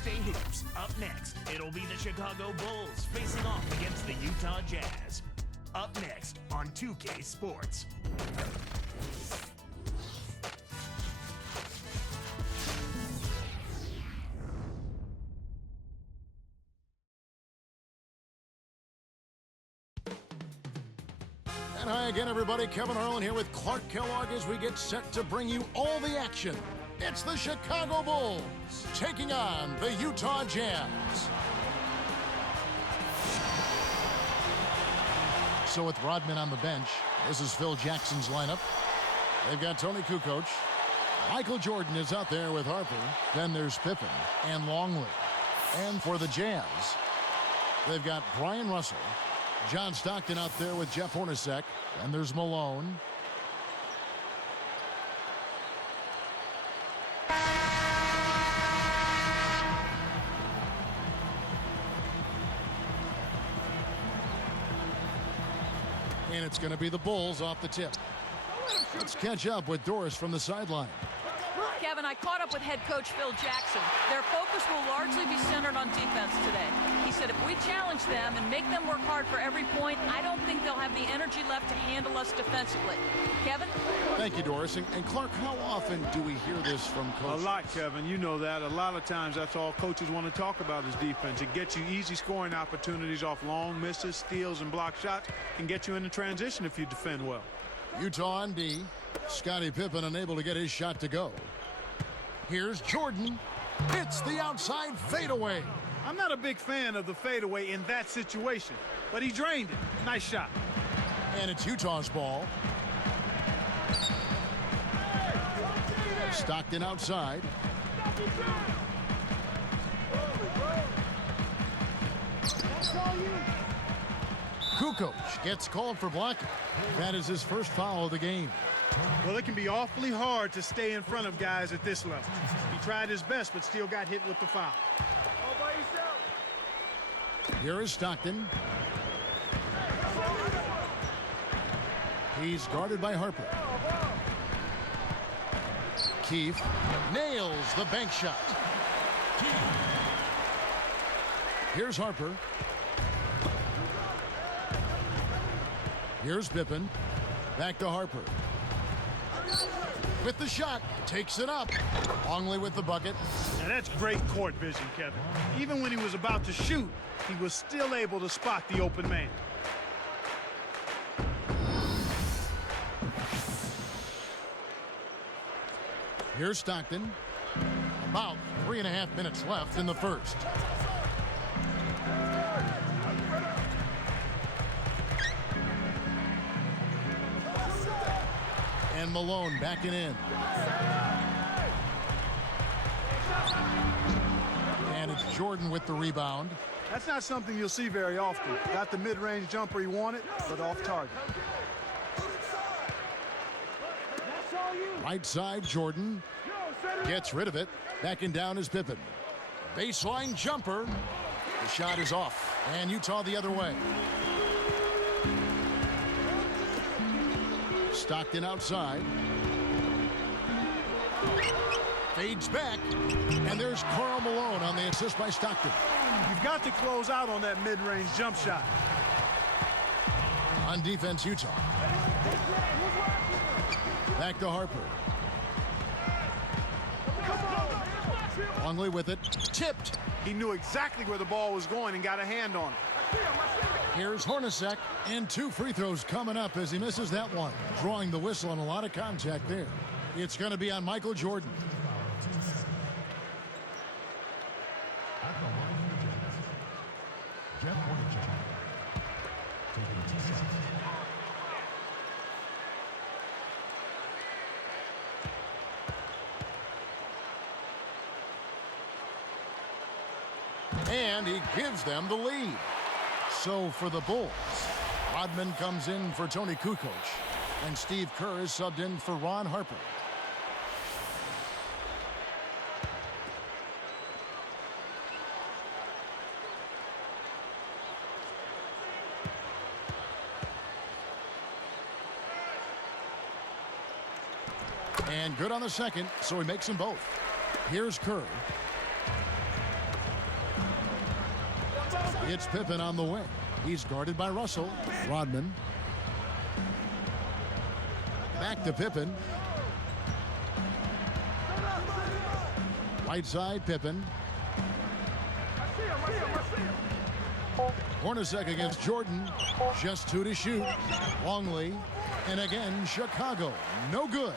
Thursday Hoops. Up next, it'll be the Chicago Bulls facing off against the Utah Jazz. Up next on 2K Sports. And hi again, everybody. Kevin Harlan here with Clark Kellogg as we get set to bring you all the action. It's the Chicago Bulls taking on the Utah Jazz. So with Rodman on the bench, this is Phil Jackson's lineup. They've got Tony Kukoc. Michael Jordan is out there with Harper. Then there's Pippen and Longley. And for the Jazz, they've got Brian Russell, John Stockton out there with Jeff Hornacek. And there's Malone. And it's going to be the Bulls off the tip. Let's catch up with Doris from the sideline. Kevin, I caught up with head coach Phil Jackson. Their focus will largely be centered on defense today. He said if we challenge them and make them work hard for every point, I don't think they'll have the energy left to handle us defensively. Kevin? Thank you, Doris. And Clark, how often do we hear this from coaches? A lot, Kevin. You know that. A lot of times that's all coaches want to talk about is defense. It gets you easy scoring opportunities off long misses, steals, and block shots, and get you into transition if you defend well. Utah on D. Scottie Pippen unable to get his shot to go. Here's Jordan. It's the outside fadeaway. I'm not a big fan of the fadeaway in that situation, but he drained it. Nice shot. And it's Utah's ball. Stockton outside. Kukoc gets called for blocking. That is his first foul of the game. Well, it can be awfully hard to stay in front of guys at this level. He tried his best, but still got hit with the foul. All by yourself. Here is Stockton. He's guarded by Harper. Keefe nails the bank shot. Here's Harper. Here's Pippen. Back to Harper. With the shot, takes it up. Longley with the bucket. And that's great court vision, Kevin. Even when he was about to shoot, he was still able to spot the open man. Here's Stockton. About 3.5 minutes left in the first. And Malone backing in. And it's Jordan with the rebound. That's not something you'll see very often. Got the mid-range jumper he wanted, but off target. Right side, Jordan. Gets rid of it. Backing down is Pippen. Baseline jumper. The shot is off. And Utah the other way. Stockton outside. Fades back. And there's Karl Malone on the assist by Stockton. You've got to close out on that mid-range jump shot. On defense, Utah. Back to Harper. Longley with it. Tipped. He knew exactly where the ball was going and got a hand on it. Here's Hornacek, and 2 free throws coming up as he misses that one. Drawing the whistle and a lot of contact there. It's going to be on Michael Jordan. And he gives them the lead. So for the Bulls, Rodman comes in for Tony Kukoc, and Steve Kerr is subbed in for Ron Harper. And good on the second, so he makes them both. Here's Kerr. It's Pippen on the wing. He's guarded by Russell. Rodman. Back to Pippen. Right side, Pippen. Hornacek against Jordan. Just 2 to shoot. Longley. And again, Chicago. No good.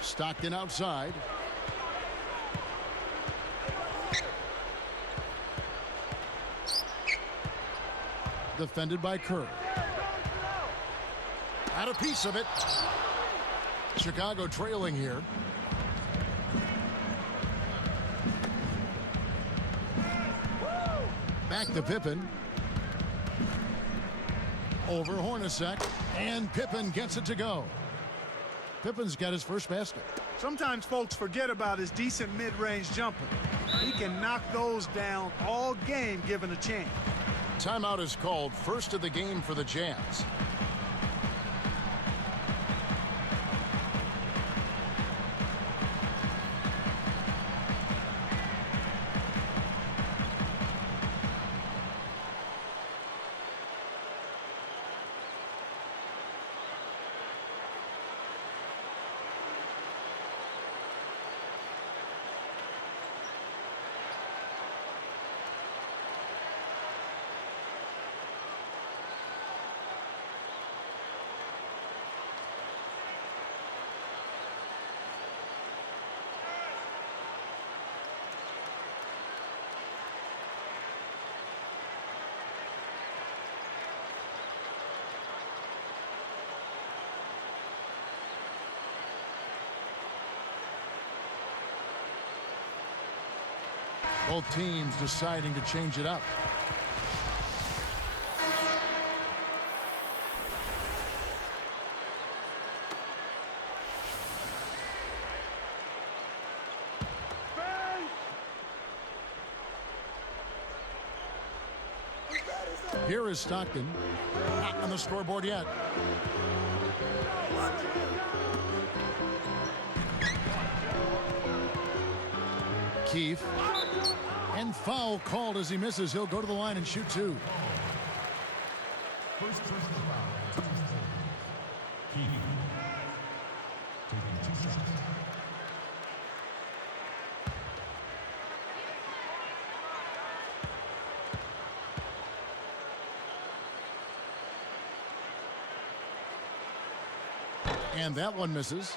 Stockton outside. Defended by Kerr. Had a piece of it. Chicago trailing here. Back to Pippen. Over Hornacek. And Pippen gets it to go. Pippen's got his first basket. Sometimes folks forget about his decent mid-range jumper. He can knock those down all game given a chance. Timeout is called, first of the game for the Jazz. Both teams deciding to change it up. Here is Stockton. Not on the scoreboard yet. Keefe. And foul called as he misses. He'll go to the line and shoot 2. First personal foul. Keefe. Taking 2 shots. And that one misses.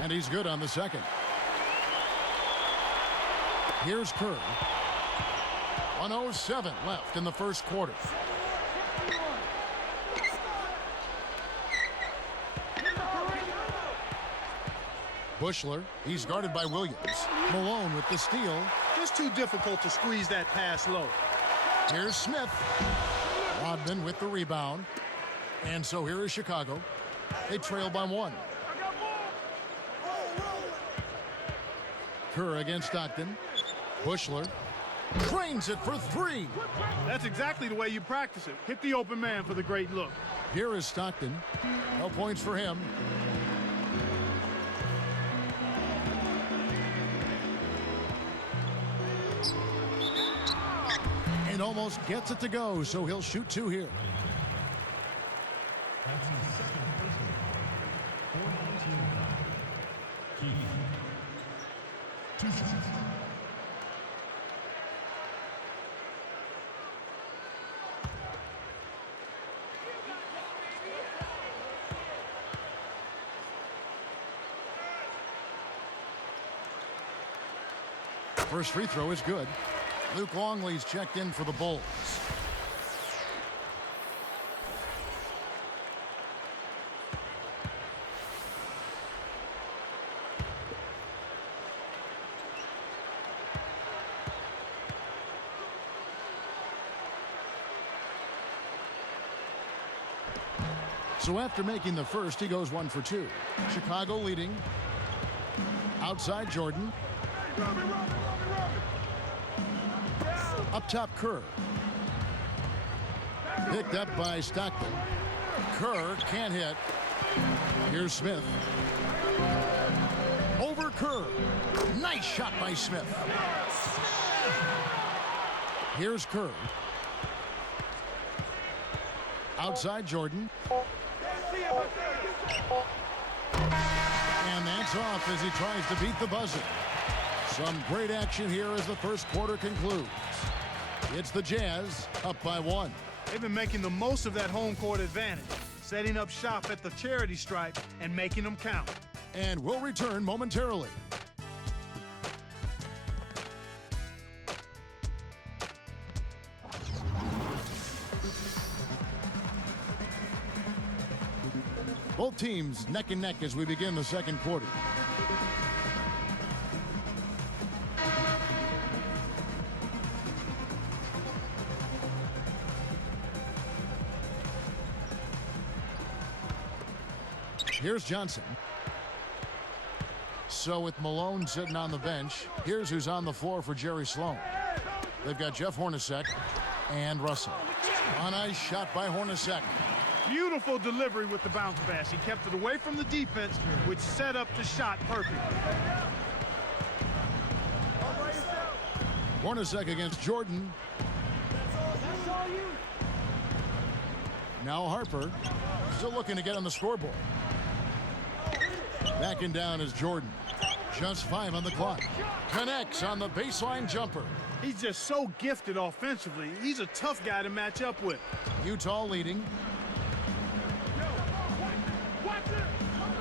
And he's good on the second. Here's Kerr. 1:07 left in the first quarter. Bushler, he's guarded by Williams. Malone with the steal. Just too difficult to squeeze that pass low. Here's Smith. Rodman with the rebound. And so here is Chicago. They trail by 1. Kerr against Stockton. Bushler drains it for 3. That's exactly the way you practice it. Hit the open man for the great look. Here is Stockton. No points for him. And almost gets it to go, so he'll shoot 2 here. That's his second personal foul. 4-19 foul. Keefe. 2 shots. First free throw is good. Luke Longley's checked in for the Bulls. So after making the first, he goes 1 for 2. Chicago leading. Outside Jordan. Up top Kerr. Picked up by Stockton. Kerr can't hit. Here's Smith. Over Kerr. Nice shot by Smith. Here's Kerr. Outside Jordan. And that's off as he tries to beat the buzzer. Some great action here as the first quarter concludes. It's the Jazz up by 1. They've been making the most of that home court advantage, setting up shop at the charity stripe and making them count. And we'll return momentarily. Both teams neck and neck as we begin the second quarter. Here's Johnson. So with Malone sitting on the bench, here's who's on the floor for Jerry Sloan. They've got Jeff Hornacek and Russell. A nice shot by Hornacek. Beautiful delivery with the bounce pass. He kept it away from the defense, which set up the shot perfectly. Hornacek against Jordan. Now Harper, still looking to get on the scoreboard. Backing down is Jordan. Just 5 on the clock. Connects on the baseline jumper. He's just so gifted offensively. He's a tough guy to match up with. Utah leading.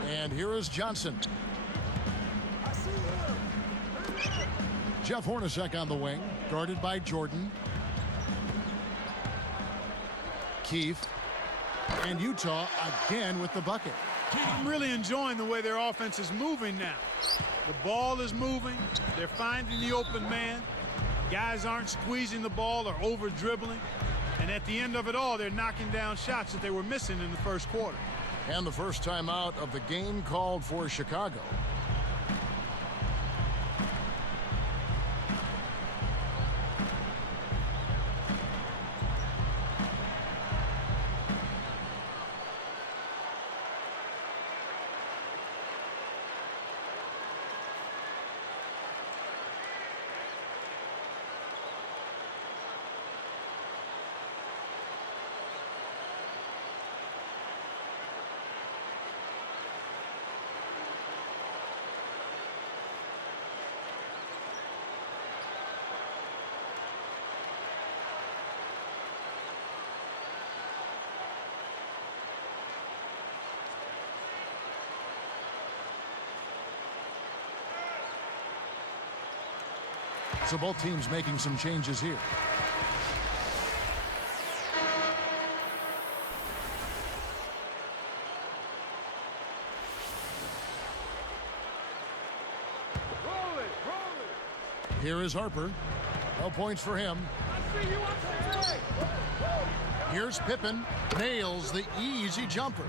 And here is Johnson. Jeff Hornacek on the wing, guarded by Jordan. Keefe. And Utah again with the bucket. I'm really enjoying the way their offense is moving now. The ball is moving. They're finding the open man. Guys aren't squeezing the ball or over dribbling. And at the end of it all, they're knocking down shots that they were missing in the first quarter. And the first time out of the game called for Chicago. So both teams making some changes here. Here is Harper. No points for him. Here's Pippen. Nails the easy jumper.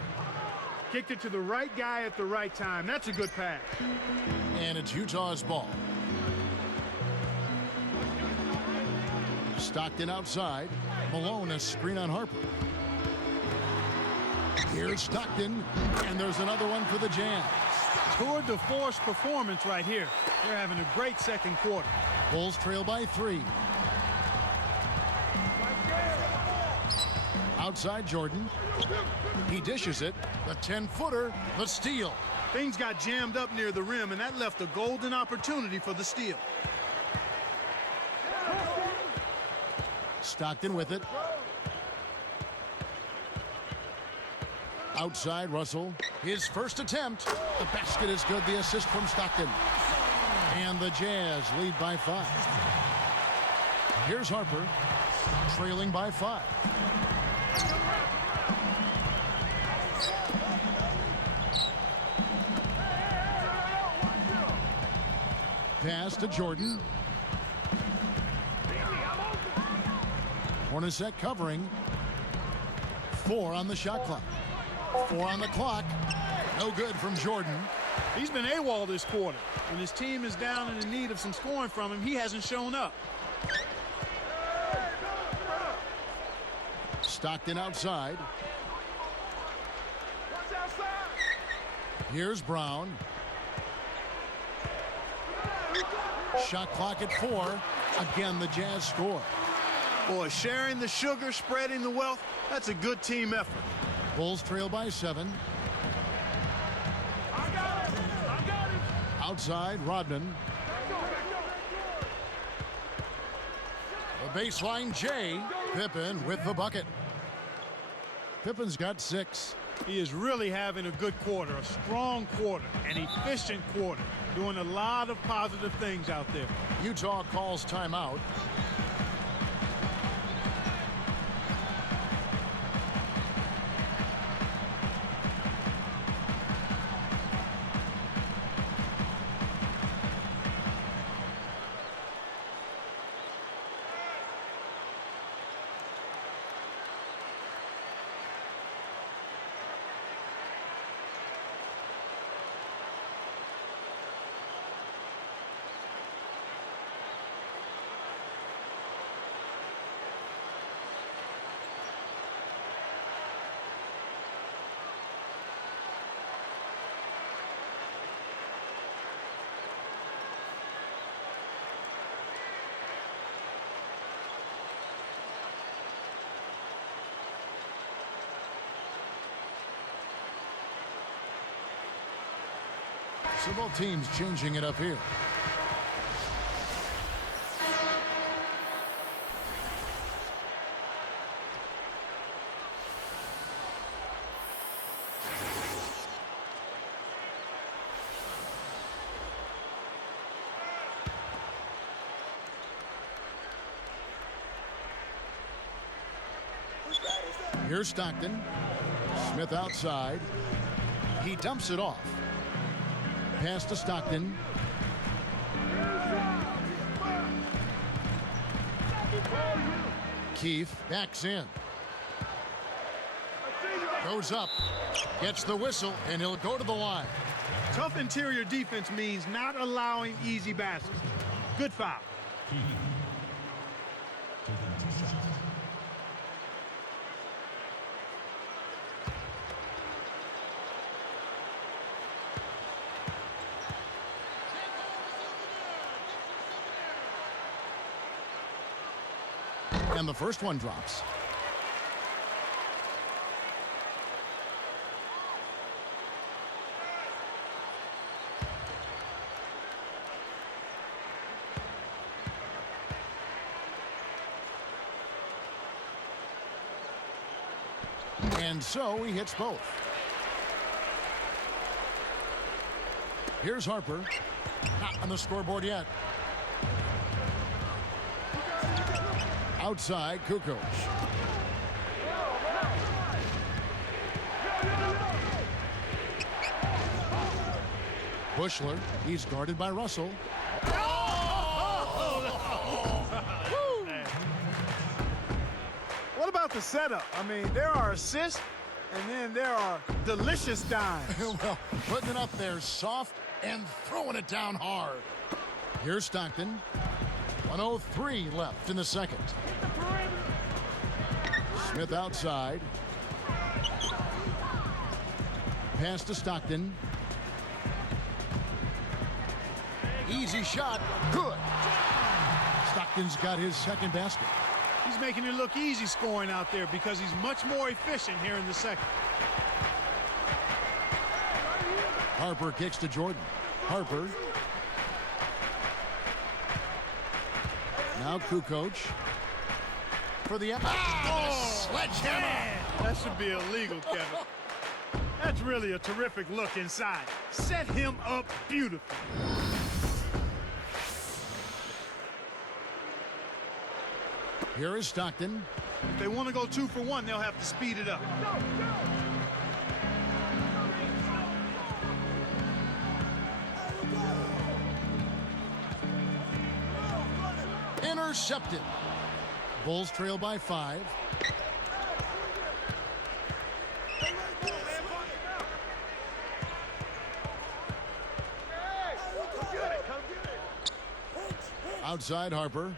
Kicked it to the right guy at the right time. That's a good pass. And it's Utah's ball. Stockton outside. Malone a screen on Harper. Here's Stockton. And there's another one for the Jazz. Tour de force performance right here. They're having a great second quarter. Bulls trail by 3. Outside Jordan. He dishes it. The 10-footer. The steal. Things got jammed up near the rim, and that left a golden opportunity for the steal. Stockton with it. Outside Russell. His first attempt. The basket is good. The assist from Stockton. And the Jazz lead by 5. Here's Harper. Trailing by 5. Pass to Jordan. Hornacek covering. 4 on the shot clock. 4 on the clock. No good from Jordan. He's been AWOL this quarter. When his team is down and in need of some scoring from him, he hasn't shown up. Stockton outside. Here's Brown. Shot clock at 4. Again, the Jazz score. Boy, sharing the sugar, spreading the wealth, that's a good team effort. Bulls trail by 7. Outside, Rodman. The baseline, Jay. Pippen with the bucket. Pippen's got 6. He is really having a good quarter, a strong quarter, an efficient quarter, doing a lot of positive things out there. Utah calls timeout. So both teams changing it up here. Here's Stockton. Smith outside. He dumps it off. Pass to Stockton. Keith backs in. Goes up. Gets the whistle, and he'll go to the line. Tough interior defense means not allowing easy baskets. Good foul. Taking 2 shots. And the first one drops. And so he hits both. Here's Harper. Not on the scoreboard yet. Outside, Kukoc. Bushler, he's guarded by Russell. What about the setup? I mean, there are assists, and then there are delicious dimes. Well, putting it up there soft and throwing it down hard. Here's Stockton. 1:03 left in the second. Smith outside. Pass to Stockton. Easy shot. Good. Stockton's got his second basket. He's making it look easy scoring out there because he's much more efficient here in the second. Harper kicks to Jordan. Harper. Now Kukoc. For the sledgehammer. Man, that should be illegal, Kevin. That's really a terrific look inside. Set him up beautifully. Here is Stockton. If they want to go 2 for 1, they'll have to speed it up. Intercepted. Bulls trail by 5. Outside Harper.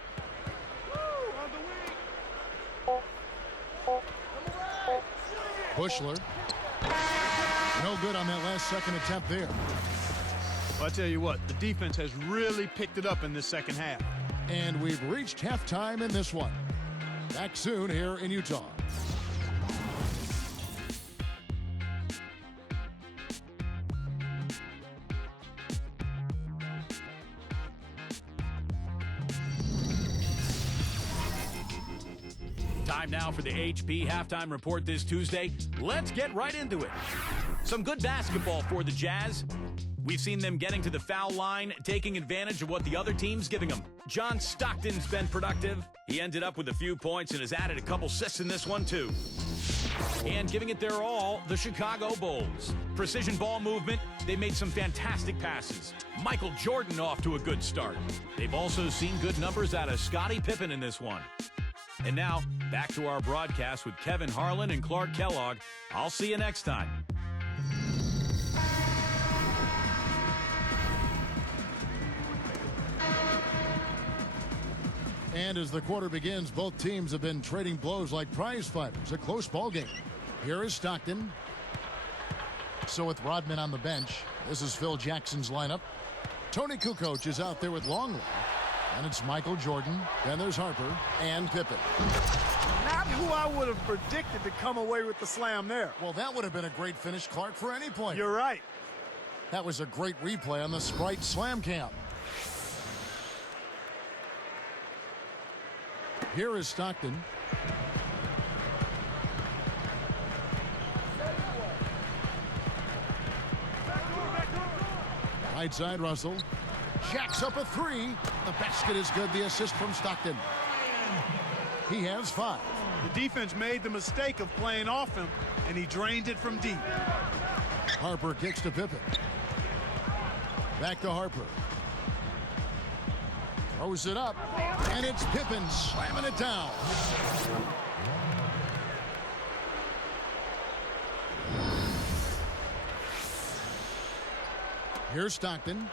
Bushler. No good on that last second attempt there. Well, I tell you what, the defense has really picked it up in this second half. And we've reached halftime in this one. Back soon here in Utah. Time now for the HP halftime report this Tuesday. Let's get right into it. Some good basketball for the Jazz. We've seen them getting to the foul line, taking advantage of what the other team's giving them. John Stockton's been productive. He ended up with a few points and has added a couple assists in this one, too. And giving it their all, the Chicago Bulls. Precision ball movement, they made some fantastic passes. Michael Jordan off to a good start. They've also seen good numbers out of Scottie Pippen in this one. And now, back to our broadcast with Kevin Harlan and Clark Kellogg. I'll see you next time. And as the quarter begins, both teams have been trading blows like prize fighters. A close ball game. Here is Stockton. So with Rodman on the bench, this is Phil Jackson's lineup. Tony Kukoc is out there with Longley. And it's Michael Jordan. Then there's Harper and Pippen. Not who I would have predicted to come away with the slam there. Well, that would have been a great finish, Clark, for any point. You're right. That was a great replay on the Sprite Slam Cam. Here is Stockton. Right side, Russell. Jacks up a three. The basket is good. The assist from Stockton. He has 5. The defense made the mistake of playing off him, and he drained it from deep. Harper kicks to Pippen. Back to Harper. Throws it up, and it's Pippen slamming it down. Here's Stockton.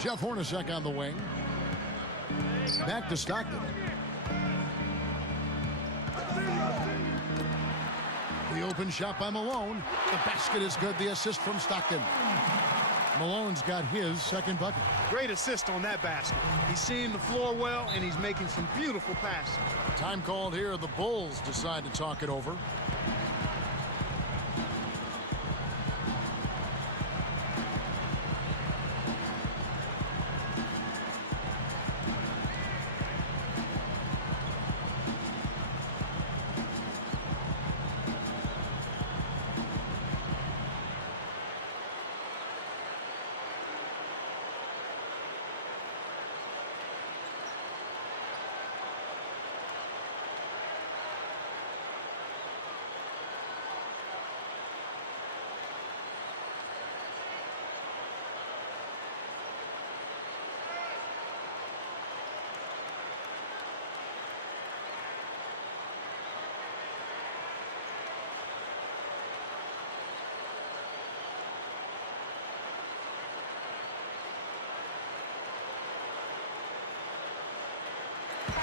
Jeff Hornacek on the wing. Back to Stockton. The open shot by Malone. The basket is good. The assist from Stockton. Malone's got his second bucket. Great assist on that basket. He's seeing the floor well, and he's making some beautiful passes. Time called here. The Bulls decide to talk it over.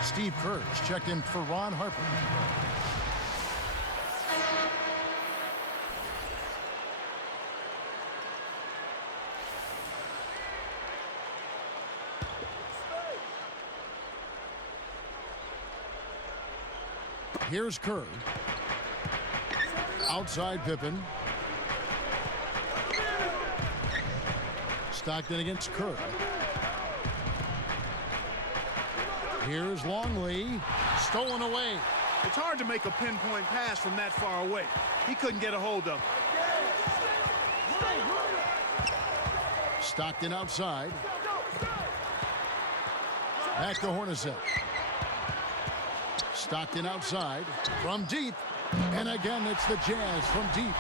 Steve Kerr's checked in for Ron Harper. Here's Kerr. Outside Pippen. Stockton against Kerr. Here's Longley. Stolen away. It's hard to make a pinpoint pass from that far away. He couldn't get a hold of it. Stockton outside. Back to Hornacek. Stockton outside from deep. And again, it's the Jazz from deep.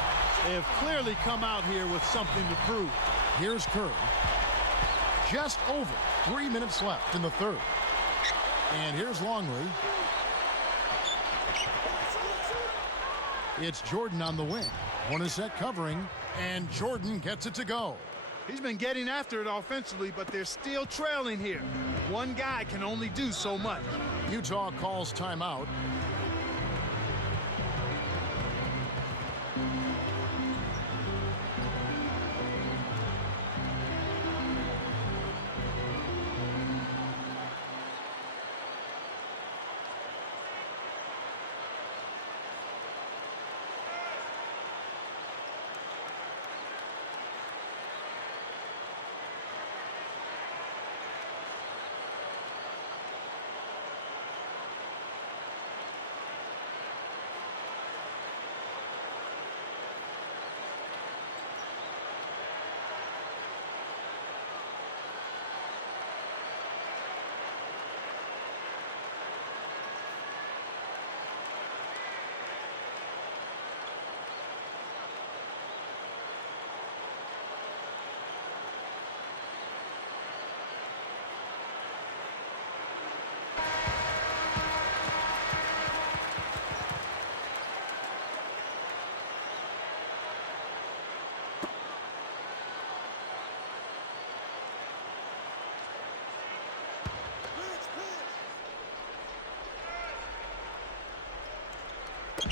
They have clearly come out here with something to prove. Here's Kerr. Just over 3 minutes left in the third. And here's Longley. It's Jordan on the wing. Hornacek covering. And Jordan gets it to go. He's been getting after it offensively, but they're still trailing here. One guy can only do so much. Utah calls timeout.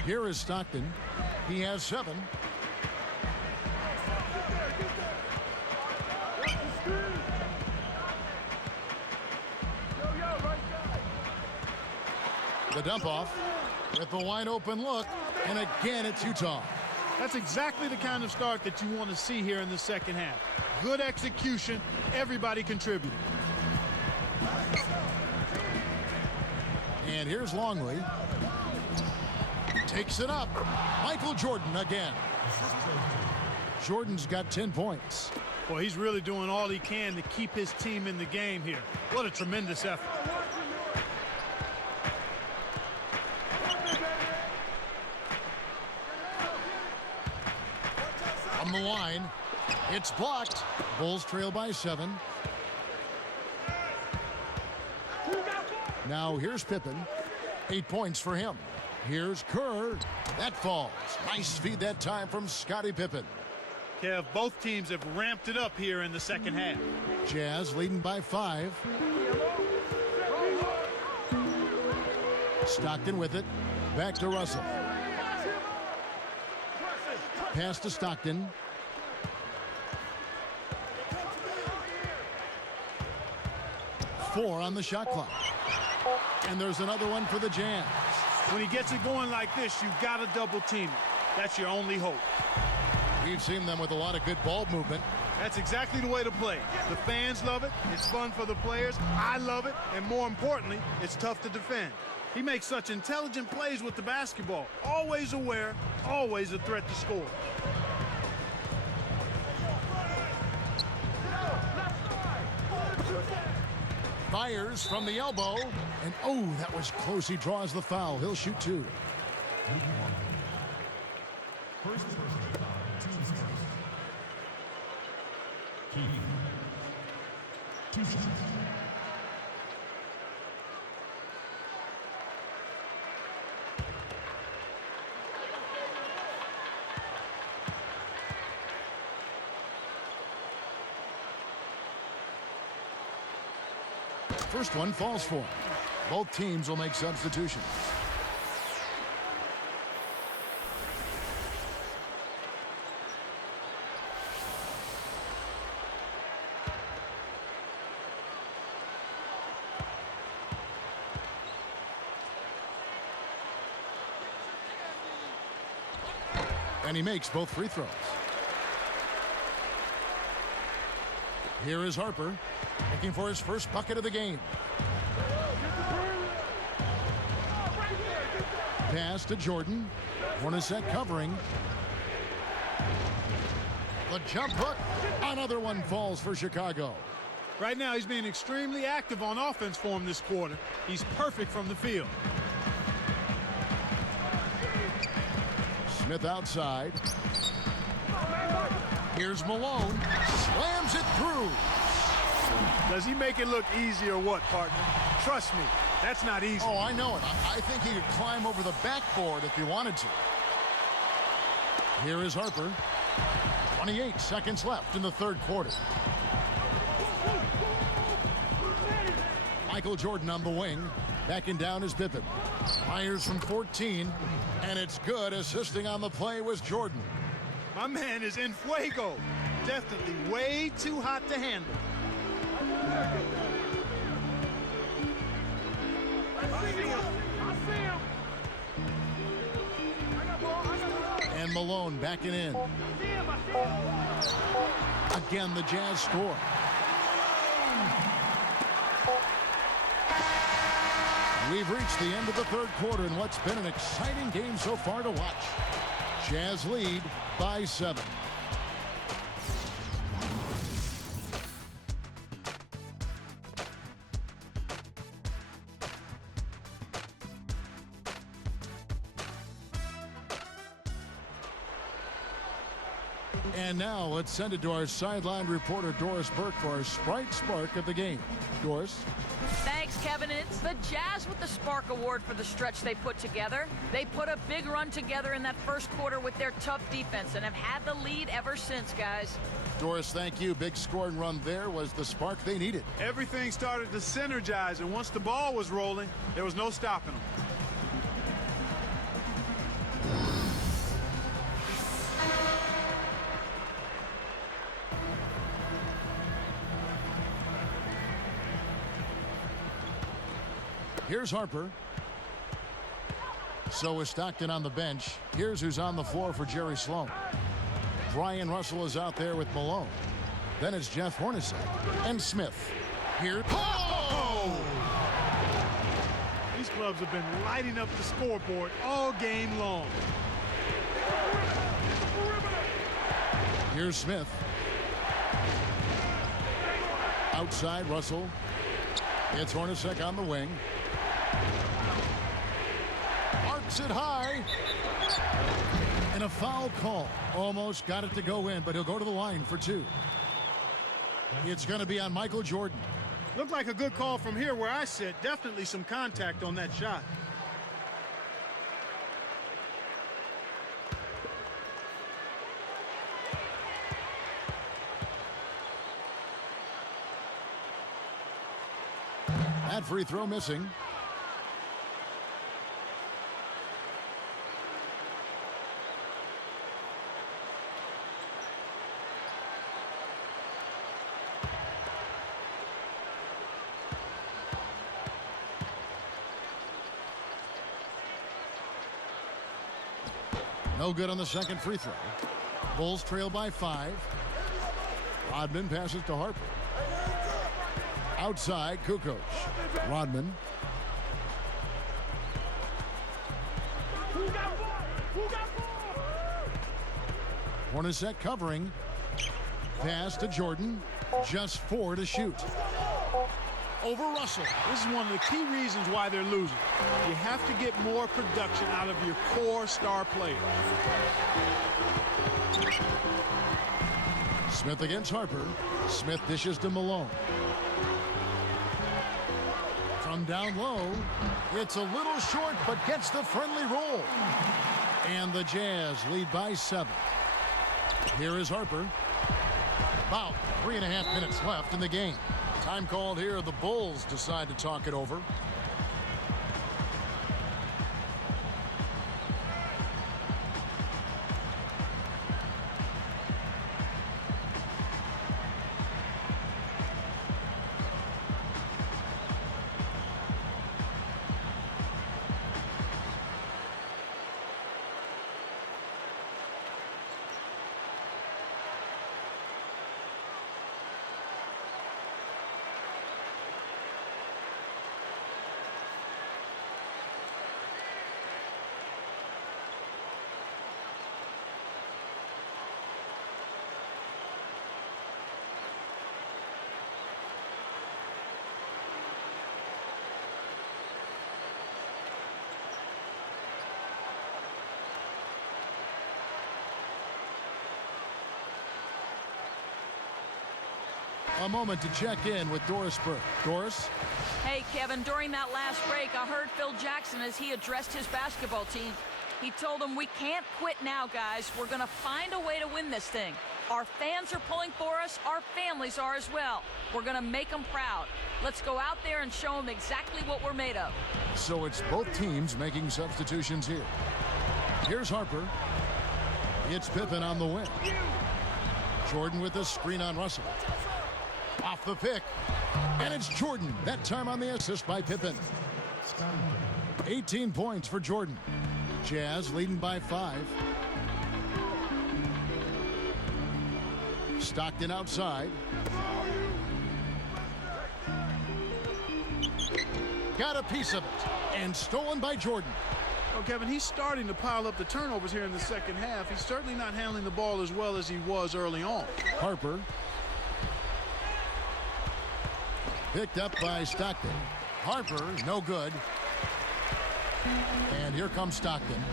Here is Stockton. He has 7. The dump off with the wide open look, and again it's Utah. That's exactly the kind of start that you want to see here in the second half. Good execution, everybody contributing. And here's Longley. Takes it up. Michael Jordan again. Jordan's got 10 points. Well, he's really doing all he can to keep his team in the game here. What a tremendous effort. On the line, it's blocked. Bulls trail by 7. Now here's Pippen. 8 points for him. Here's Kerr. That falls. Nice feed that time from Scottie Pippen. Kev, both teams have ramped it up here in the second half. Jazz leading by 5. Stockton with it. Back to Russell. Pass to Stockton. Four on the shot clock. And there's another one for the Jazz. When he gets it going like this, you've got to double team it. That's your only hope. We've seen them with a lot of good ball movement. That's exactly the way to play. The fans love it. It's fun for the players. I love it. And more importantly, it's tough to defend. He makes such intelligent plays with the basketball. Always aware, always a threat to score. Fires from the elbow. And oh, that was close. He draws the foul. He'll shoot 2. First person to foul, 2 shots. Keith. 2 shots. First one falls for him. Both teams will make substitutions. And he makes both free throws. Here is Harper, looking for his first bucket of the game. Pass to Jordan. Hornacek covering. The jump hook. Another one falls for Chicago. Right now, he's being extremely active on offense for him this quarter. He's perfect from the field. Smith outside. Here's Malone. Slams it through. Does he make it look easy or what, partner? Trust me, that's not easy. Oh, I know it. I think he could climb over the backboard if he wanted to. Here is Harper. 28 seconds left in the third quarter. Michael Jordan on the wing. Backing down is Pippen. Fires from 14, and it's good. Assisting on the play was Jordan. My man is in fuego. Definitely way too hot to handle. And Malone backing in. Again, the Jazz score. We've reached the end of the third quarter in what's been an exciting game so far to watch. Jazz lead by 7. And now let's send it to our sideline reporter Doris Burke for our Sprite Spark of the game. Doris? Thanks, Kevin. It's the Jazz with the Spark Award for the stretch they put together. They put a big run together in that first quarter with their tough defense and have had the lead ever since, guys. Doris, thank you. Big scoring run there was the spark they needed. Everything started to synergize, and once the ball was rolling, there was no stopping them. Here's Harper. So is Stockton on the bench. Here's who's on the floor for Jerry Sloan. Brian Russell is out there with Malone. Then it's Jeff Hornacek and Smith. Here. Oh! These clubs have been lighting up the scoreboard all game long. Here's Smith. Outside, Russell. It's Hornacek on the wing. Arcs it high. And a foul call. Almost got it to go in, but he'll go to the line for 2. It's going to be on Michael Jordan. Looked like a good call from here where I sit. Definitely some contact on that shot. That free throw missing. No good on the second free throw. Bulls trail by 5. Rodman passes to Harper. Outside, Kukoc. Rodman. Hornacek covering. Pass to Jordan. Just 4 to shoot. Over Russell. This is one of the key reasons why they're losing. You have to get more production out of your core star players. Smith against Harper. Smith dishes to Malone. From down low, it's a little short, but gets the friendly roll. And the Jazz lead by 7. Here is Harper. About 3.5 minutes left in the game. Time called here. The Bulls decide to talk it over. A moment to check in with Doris Burke. Doris? Hey, Kevin, during that last break, I heard Phil Jackson as he addressed his basketball team. He told them, we can't quit now, guys. We're going to find a way to win this thing. Our fans are pulling for us. Our families are as well. We're going to make them proud. Let's go out there and show them exactly what we're made of. So it's both teams making substitutions here. Here's Harper. It's Pippen on the wing. Jordan with the screen on Russell. Off the pick. And it's Jordan, that time on the assist by Pippen. 18 points for Jordan. Jazz leading by 5. Stockton outside. Got a piece of it. And stolen by Jordan. Well, Kevin, he's starting to pile up the turnovers here in the second half. He's certainly not handling the ball as well as he was early on. Harper. Picked up by Stockton. Harper, no good. And here comes Stockton.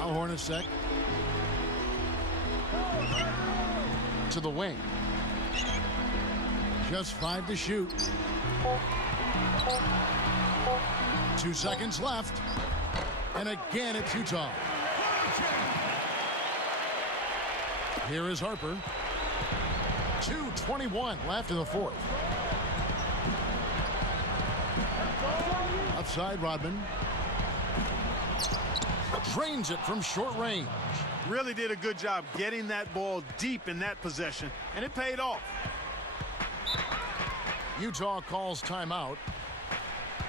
Al Hornacek. To the wing. Just 5 to shoot. 2 seconds left. And again it's Utah. Here is Harper. 2:21 left in the fourth. Outside Rodman. Drains it from short range. Really did a good job getting that ball deep in that possession, and it paid off. Utah calls timeout.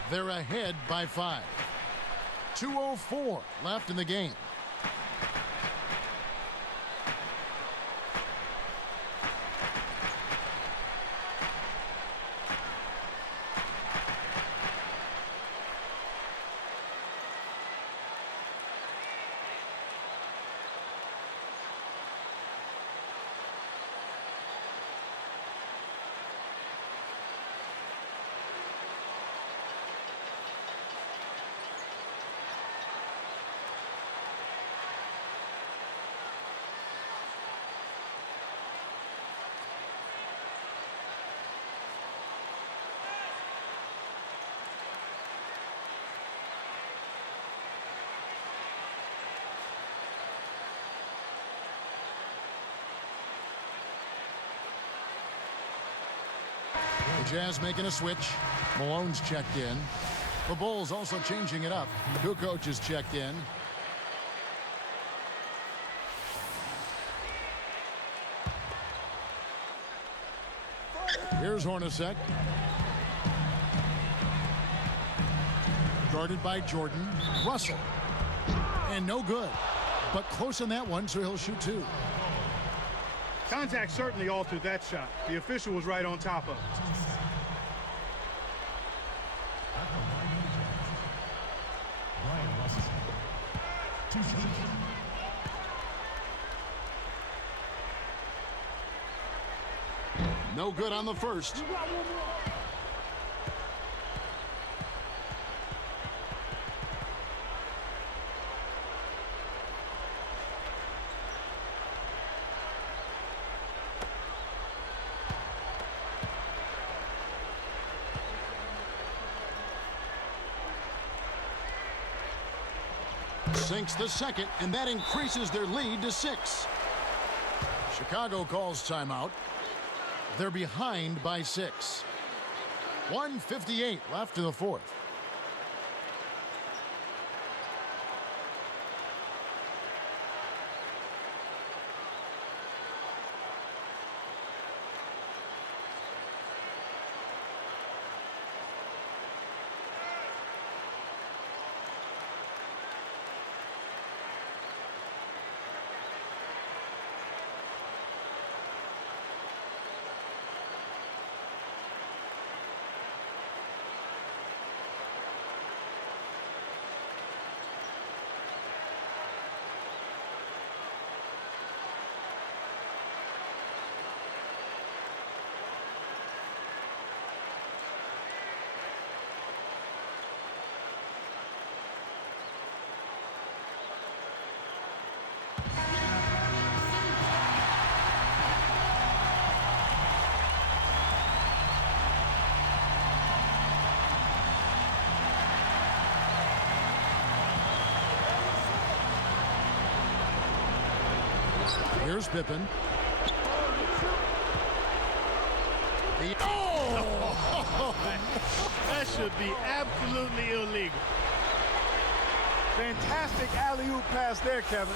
They're ahead by 5. 2:04 left in the game. The Jazz making a switch. Malone's checked in. The Bulls also changing it up. Kukoc is checked in. Here's Hornacek. Guarded by Jordan. Russell. And no good. But close on that one, so he'll shoot 2. Contact certainly altered that shot. The official was right on top of it. No good on the first. Sinks the second, and that increases their lead to 6. Chicago calls timeout. They're behind by 6. 1:58 left in the fourth. Here's Pippen. That should be absolutely illegal. Fantastic alley-oop pass there, Kevin.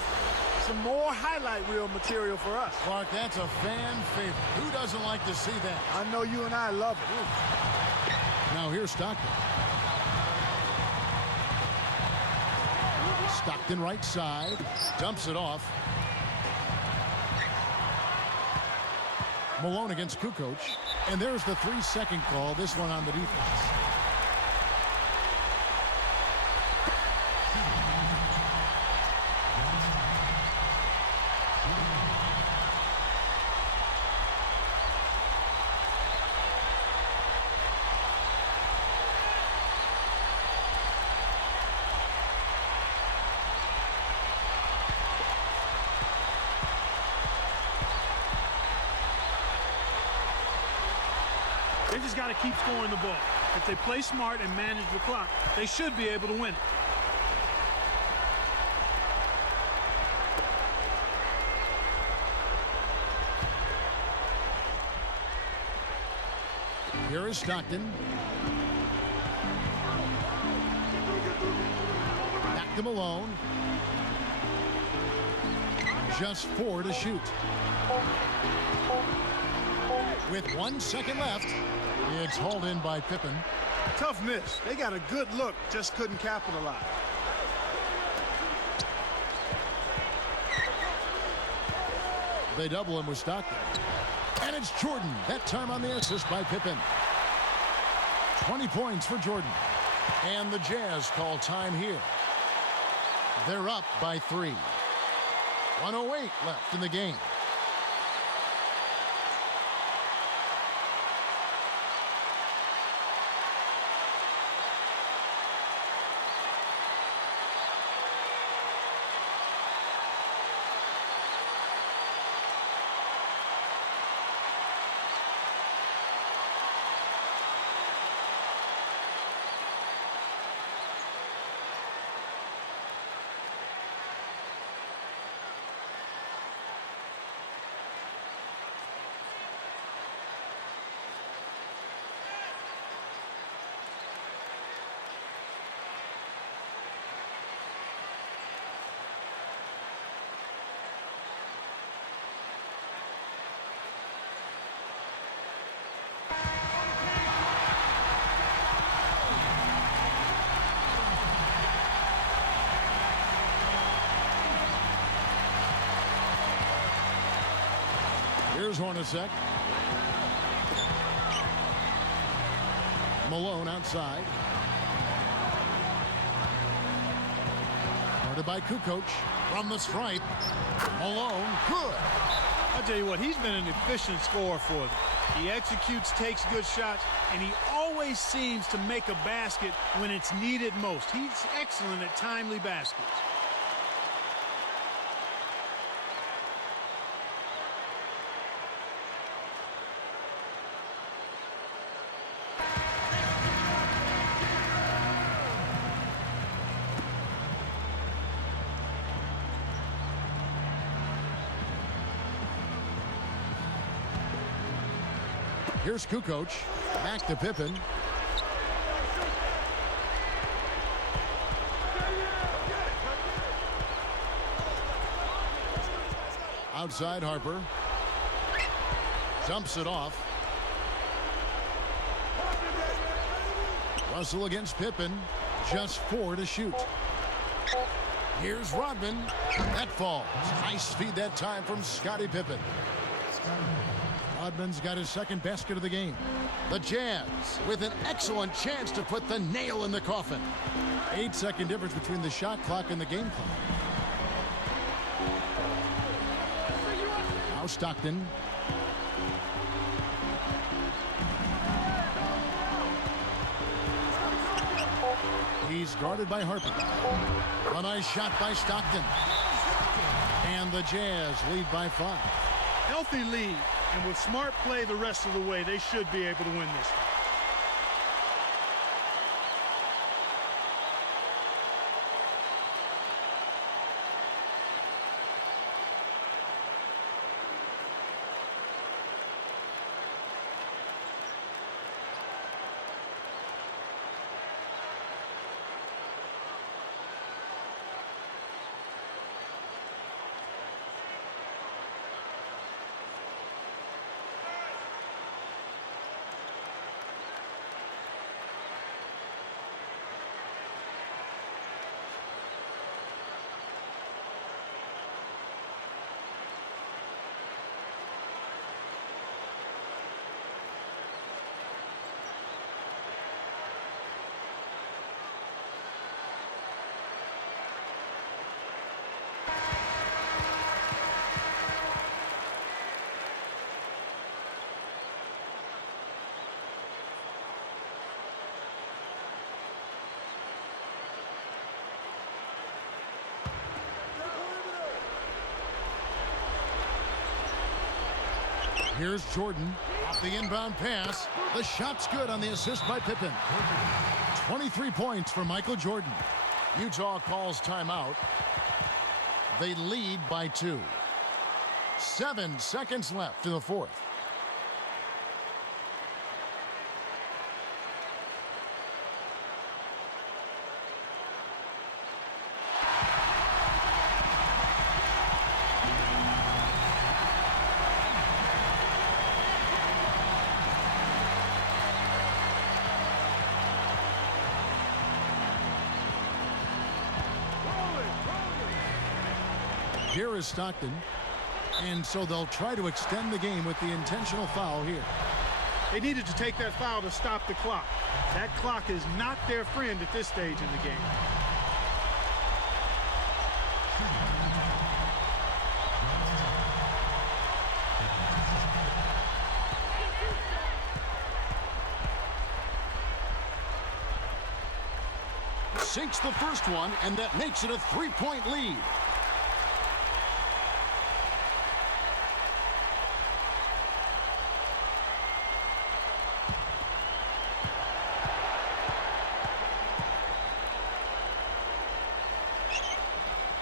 Some more highlight reel material for us. Clark, that's a fan favorite. Who doesn't like to see that? I know you and I love it. Now here's Stockton. Stockton right side. Dumps it off. Malone against Kukoc. And there's the 3-second call. This one on the defense. They just got to keep scoring the ball. If they play smart and manage the clock, they should be able to win it. Here is Stockton. Back to Malone. Just 4 to shoot. With 1 second left, it's hauled in by Pippen. Tough miss. They got a good look, just couldn't capitalize. They double him with Stockton. And it's Jordan, that time on the assist by Pippen. 20 points for Jordan. And the Jazz call time here. They're up by 3. 1:08 left in the game. Here's Hornacek. Malone outside. Guarded by Kukoc. From the stripe. Malone, good. I'll tell you what, he's been an efficient scorer for them. He executes, takes good shots, and he always seems to make a basket when it's needed most. He's excellent at timely baskets. Here's Kukoc. Back to Pippen. Outside Harper. Dumps it off. Russell against Pippen. Just 4 to shoot. Here's Rodman. That falls. Nice feed that time from Scottie Pippen. Rodman's got his second basket of the game. The Jazz with an excellent chance to put the nail in the coffin. 8-second difference between the shot clock and the game clock. Now Stockton. He's guarded by Harper. A nice shot by Stockton. And the Jazz lead by 5. Healthy lead, and with smart play the rest of the way, they should be able to win this. Here's Jordan off the inbound pass. The shot's good on the assist by Pippen. 23 points for Michael Jordan. Utah calls timeout. They lead by 2. 7 seconds left in the fourth. Here is Stockton. And so they'll try to extend the game with the intentional foul here. They needed to take that foul to stop the clock. That clock is not their friend at this stage in the game. Sinks the first one, and that makes it a 3-point lead.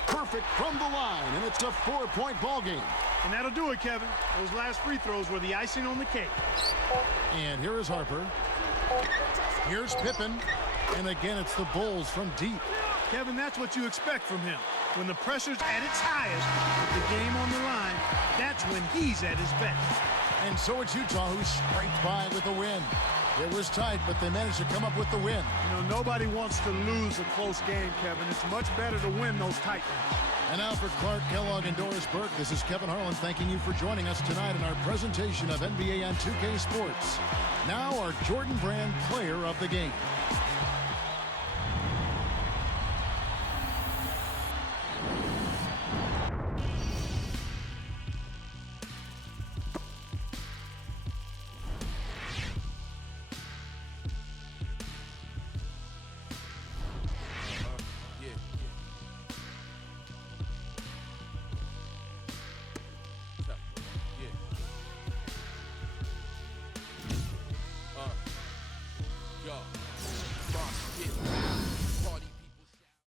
Perfect from the line, and it's a 4-point ball game. And that'll do it, Kevin. Those last free throws were the icing on the cake. And here is Harper. Here's Pippen. And again, it's the Bulls from deep. Kevin, that's what you expect from him. When the pressure's at its highest, with the game on the line, that's when he's at his best. And so it's Utah, who scraped by with a win. It was tight, but they managed to come up with the win. You know, nobody wants to lose a close game, Kevin. It's much better to win those tight ones. And now for Clark Kellogg and Doris Burke, this is Kevin Harlan thanking you for joining us tonight in our presentation of NBA on 2K Sports. Now our Jordan Brand Player of the Game.